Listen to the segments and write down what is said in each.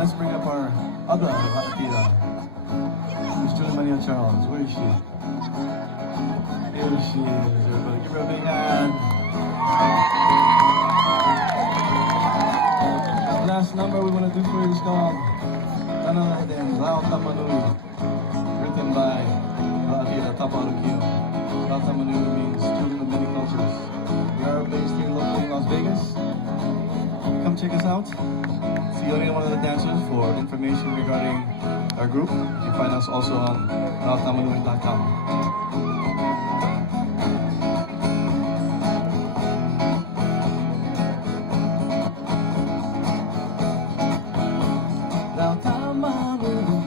let's bring up our other tita, Miss Julie Maria Charles. Where is she? Here she is. Everybody give her a big hand. Last number we want to do for you is called none other than Rau Tama Nui, written by Rau Tama Nui means children of many cultures. We are based here locally in Las Vegas. Come check us out. See any one of the dancers for information regarding our group. You can find us also on rautamanui.com. Rau Tama Nui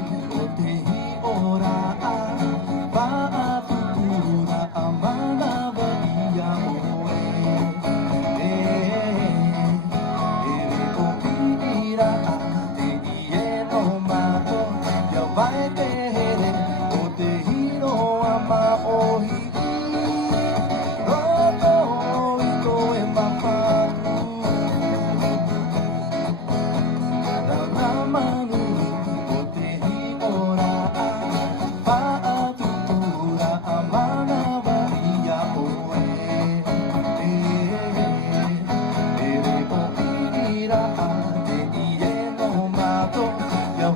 Fa'ateniteni manava Teie no Matou vai Teie hiro'a roto mafatu Rau Tama Nui hiro'a manava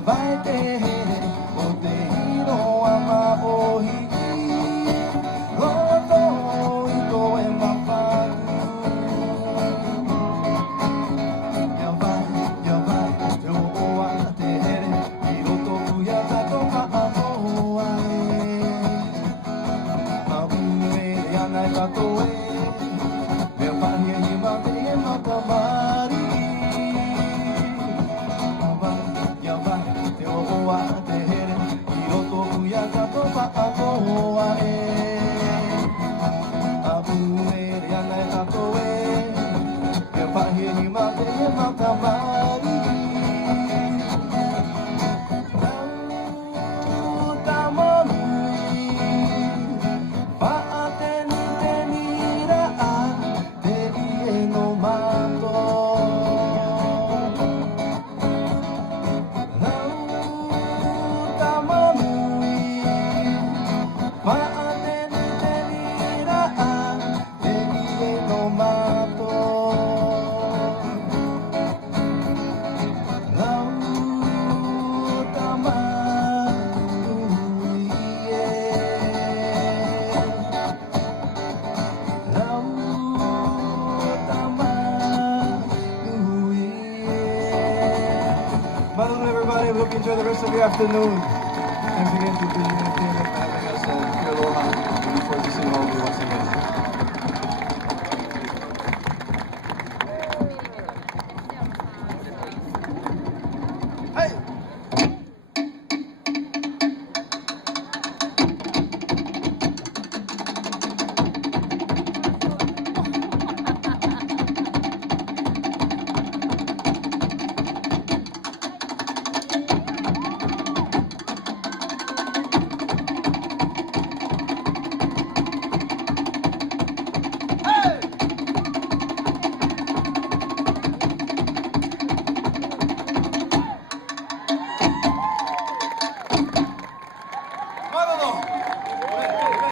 vai Teie hiro'a roto mafatu vai hiro'a hiroto tatou oa'oa umere tatou tamarii Rau Tama Nui Fa'ateniteni Teie no Matou Rau Tama Nui Fa'ateniteni Teie no Matou Rau Tama Nui Rau Tama Nui Matou, everybody. We hope you enjoy the rest of your afternoon. Thanks again for being here.